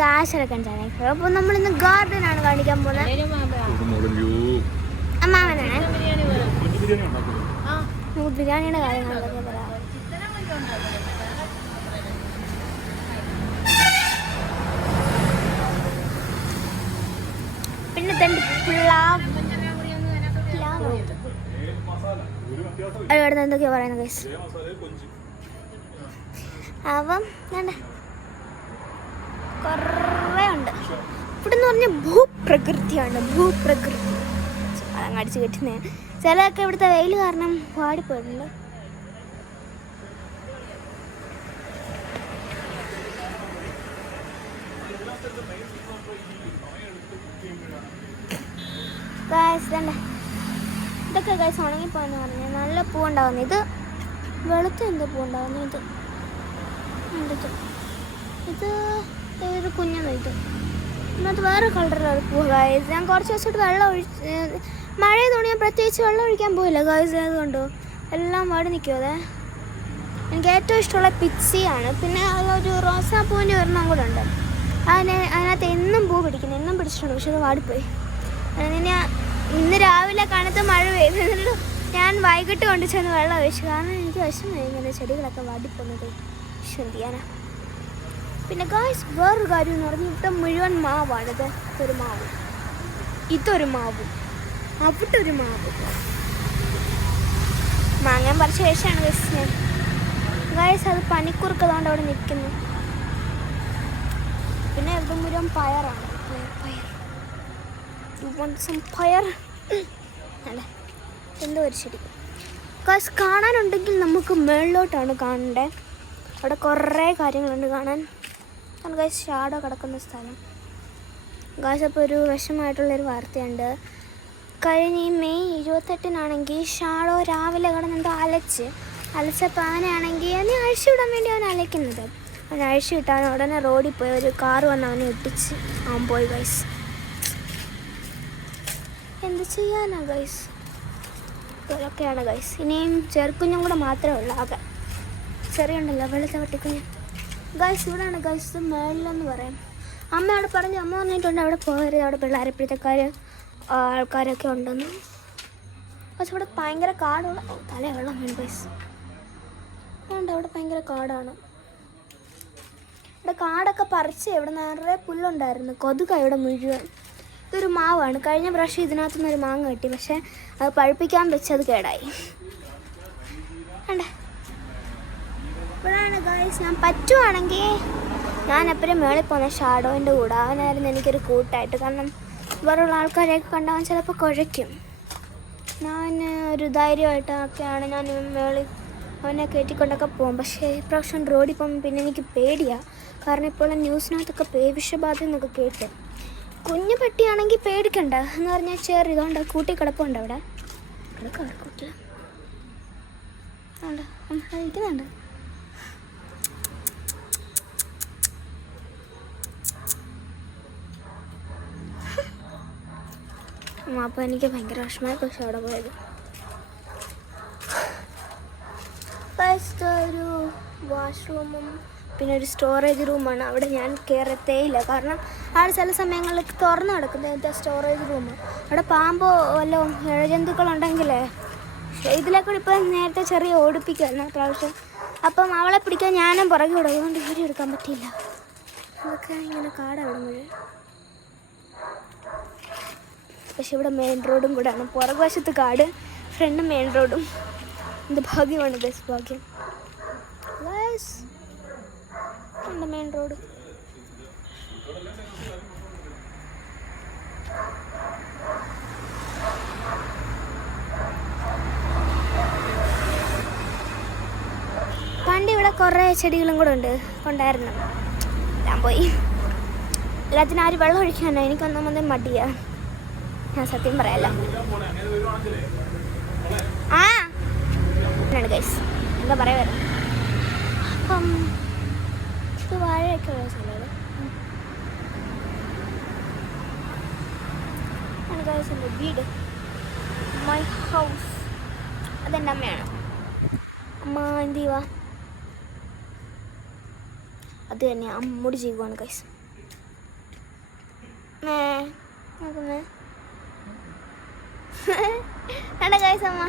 കാശിറക്കാൻ channel. അപ്പോൾ നമ്മളിന്ന് ഗാർഡനാണ് കാണിക്കാൻ പോകുന്നത്. അമ്മാവനാണ് ബിരിയാണിയുടെ കാര്യങ്ങളൊക്കെ പറയാം. പിന്നെ അവിടെ എന്തൊക്കെയാ പറയുന്നത് ഗൈസ്. അപ്പം കുറേ ഉണ്ട് ഇവിടെ എന്ന് പറഞ്ഞാൽ ഭൂപ്രകൃതിയാണ്. ഭൂപ്രകൃതി അതങ്ങടിച്ച് കെട്ടുന്നത്. ചിലതൊക്കെ ഇവിടുത്തെ വെയിൽ കാരണം പാടിപ്പോയിട്ടുണ്ട്. ഇതൊക്കെ ഗൈസ് ഉണങ്ങിപ്പോയെന്ന് പറഞ്ഞാൽ നല്ല പൂവുണ്ടാവുന്നത്. ഇത് വെളുത്ത എന്തോ പൂവുണ്ടാവുന്നത്. ഇത് ഒരു കുഞ്ഞെന്ന് ഇത് ഇന്നത്തെ വേറെ കളറിലുള്ള പൂ ഗൈസ്. ഞാൻ കുറച്ച് ദിവസമായിട്ട് വെള്ളം മഴ തോന്നി ഞാൻ പ്രത്യേകിച്ച് വെള്ളം ഒഴിക്കാൻ പോയില്ല ഗൈസ്. അതുകൊണ്ടോ എല്ലാം വാടി നിൽക്കും. അതെ എനിക്ക് ഏറ്റവും ഇഷ്ടമുള്ള പിച്ചിയാണ്. പിന്നെ അതൊരു റോസാപ്പൂവിൻ്റെ ഒരെണ്ണം കൂടെ ഉണ്ട്. അതിനകത്ത് എന്നും പൂ പിടിക്കുന്നു. എന്നും പിടിച്ചിട്ടുണ്ട്. പക്ഷെ അത് വാടിപ്പോയി. അതിന് ഇന്ന് രാവിലെ കനത്ത മഴ പെയ്തു. ഞാൻ വൈകിട്ട് കൊണ്ട് ചെന്ന് വെള്ളം ഒഴിച്ചു. കാരണം എനിക്ക് വിഷമമായി ഇങ്ങനെ ചെടികളൊക്കെ വാടിപ്പോകുന്നത്. ശ്രദ്ധിക്കാനാ. പിന്നെ ഗായ്സ് വേറൊരു കാര്യം എന്ന് പറഞ്ഞാൽ ഇവിടെ മുഴുവൻ മാവാണിത്. ഇതൊരു മാവ്, ഇതൊരു മാവ്, അവിടെ ഒരു മാവ്. മാങ്ങാൻ പറിച്ച ശേഷമാണ് ഗൈസ് ഞാൻ. ഗായ്സ് അത് പനിക്കുറുക്ക് അതുകൊണ്ട് അവിടെ നിൽക്കുന്നു. പിന്നെ ഇവിടെ മുഴുവൻ പയറാണ്. പയർ അല്ല എന്തോ ഒരു ചെടി ഗായ്സ്. കാണാനുണ്ടെങ്കിൽ നമുക്ക് മേളിലോട്ടാണ് കാണണ്ടേ. അവിടെ കുറേ കാര്യങ്ങളുണ്ട് കാണാൻ. കാരണം ഗായ്സ് ഷാഡോ കിടക്കുന്ന സ്ഥലം ഗായ്സ്. അപ്പോൾ ഒരു വിഷമമായിട്ടുള്ളൊരു വാർത്തയുണ്ട്. കഴിഞ്ഞ മെയ് 28-നാണെങ്കിൽ ഷാഡോ രാവിലെ കിടന്നെന്തോ അലച്ചപ്പോൾ അവനാണെങ്കിൽ അവനെ അഴിച്ചു വിടാൻ വേണ്ടി അവൻ അലയ്ക്കുന്നത്. അവൻ അഴിച്ചു വിട്ടാൻ ഉടനെ റോഡിൽ പോയി ഒരു കാറ് വന്ന് അവനെ ഇട്ടിച്ച് അവൻ പോയി ഗൈസ്. എന്ത് ചെയ്യാനാ ഗൈസ്. ഇതൊക്കെയാണ് ഗൈസ്. ഇനിയും ചെറുക്കുഞ്ഞും കൂടെ മാത്രമേ ഉള്ളൂ. ആകെ ചെറിയുണ്ടല്ലോ വെളുത്ത വട്ടിക്കുഞ്ഞ് ഗൈസ്. ഇവിടെയാണ് ഗൈസ് മേളിലെന്ന് പറയാം. അമ്മ അവിടെ പറഞ്ഞു. അമ്മ പറഞ്ഞിട്ടുണ്ട് അവിടെ പോകരുത്, അവിടെ പിള്ളേരെപ്പോഴത്തേക്കാർ ആൾക്കാരൊക്കെ ഉണ്ടെന്ന്. പക്ഷെ ഇവിടെ ഭയങ്കര കാടുള്ള തല വെള്ളം വേണം ഗൈസ്. അതുകൊണ്ട് അവിടെ ഭയങ്കര കാടാണ്. ഇവിടെ കാടൊക്കെ പറിച്ച് ഇവിടെ നിറയെ പുല്ലുണ്ടായിരുന്നു. കൊതുകാണ് ഇവിടെ മുഴുവൻ. ഇതൊരു മാവാണ്. കഴിഞ്ഞ പ്രാവശ്യം ഇതിനകത്തുനിന്ന് ഒരു മാങ്ങ കിട്ടി. പക്ഷേ അത് പഴുപ്പിക്കാൻ വെച്ചത് കേടായി. കണ്ടേ ഇവിടെയാണ് ഗൈസ്. ഞാൻ പറ്റുവാണെങ്കിൽ ഞാൻ എപ്പോഴും മേളിൽ പോകുന്ന ഷാഡോവിൻ്റെ കൂടെ. അവനായിരുന്നു എനിക്കൊരു കൂട്ടായിട്ട്. കാരണം വേറെയുള്ള ആൾക്കാരെയൊക്കെ കണ്ടാൽ ചിലപ്പോൾ കുഴയ്ക്കും. ഞാൻ ഒരു ധൈര്യമായിട്ടൊക്കെയാണ് ഞാൻ മേളിൽ അവനെ കയറ്റിക്കൊണ്ടൊക്കെ പോകും. പക്ഷേ ഇപ്രാവശ്യം റോഡിൽ പോകുമ്പോൾ പിന്നെ എനിക്ക് പേടിയാണ്. കാരണം ഇപ്പോൾ ന്യൂസിനകത്തൊക്കെ വിഷബാധ എന്നൊക്കെ കേട്ട്. കുഞ്ഞു പട്ടിയാണെങ്കിൽ പേടിക്കണ്ട എന്ന് പറഞ്ഞാൽ ഇതുകൊണ്ട് കൂട്ടിക്കിടപ്പുണ്ട് അവിടെ. അവിടെ കയറിക്കൂട്ടില്ല ഉണ്ട് കഴിക്കുന്നുണ്ട്. അപ്പോൾ എനിക്ക് ഭയങ്കര വിഷമമായി. പക്ഷെ അവിടെ പോയത് ഫസ്റ്റ് ഒരു വാഷ്റൂമും പിന്നെ ഒരു സ്റ്റോറേജ് റൂമാണ്. അവിടെ ഞാൻ കയറത്തേയില്ല. കാരണം അവിടെ ചില സമയങ്ങളിൽ തുറന്ന് കിടക്കുന്നത് സ്റ്റോറേജ് റൂം. അവിടെ പാമ്പോ വല്ലതും ഇഴജന്തുക്കളുണ്ടെങ്കിലേ ഇതിലേക്കൂടി ഇപ്പം നേരത്തെ ചെറിയ ഓടിപ്പിക്കുമായിരുന്നു പ്രാവശ്യം. അപ്പം അവളെ പിടിക്കാൻ ഞാനും പുറകെ വിടും. അതുകൊണ്ട് വീഡിയോ എടുക്കാൻ പറ്റിയില്ല. അതൊക്കെ ഇങ്ങനെ കാടവിടെ മുഴുവൻ. പക്ഷെ ഇവിടെ മെയിൻ റോഡും കൂടെയാണ്. പുറകുവശത്ത് കാട്, ഫ്രണ്ട് മെയിൻ റോഡും. എന്ത് ഭാഗ്യമാണ് ബസ് ഭാഗ്യം. മെയിൻ റോഡ് പണ്ട് ഇവിടെ കുറേ ചെടികളും കൂടെ ഉണ്ടായിരുന്നു. ഞാൻ പോയി. എല്ലാത്തിനും ആര് വെള്ളം ഒഴിക്കാനോ എനിക്കൊന്നാമത് മടിയാ. ഞാൻ സത്യം പറയാല്ല. ഗൈസ് എന്താ പറയാ. അപ്പം ഇത് വാഴയൊക്കെ ഉള്ള സ്ഥലമാണ്. ഗൈസ് എൻ്റെ വീട്, മൈ ഹൗസ്. അതെൻ്റെ അമ്മയാണ്. അമ്മ എന്ത് ചെയ്യുക? അത് തന്നെ അമ്മൂടി ചെയ്യുവാണ് ഗൈസ്. നോക്കുന്നേ വേണ്ട ഗൈസ് അമ്മ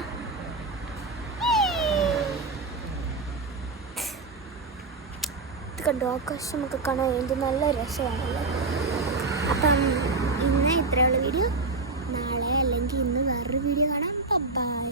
ഇത് കണ്ടോ ആകാശമൊക്കെ കാണാൻ എന്ത് നല്ല രസമാണല്ലോ. അപ്പം ഇന്ന് ഇത്രയുള്ള വീഡിയോ, നാളെ അല്ലെങ്കിൽ ഇന്ന് വേറൊരു വീഡിയോ കാണാം. ബൈ.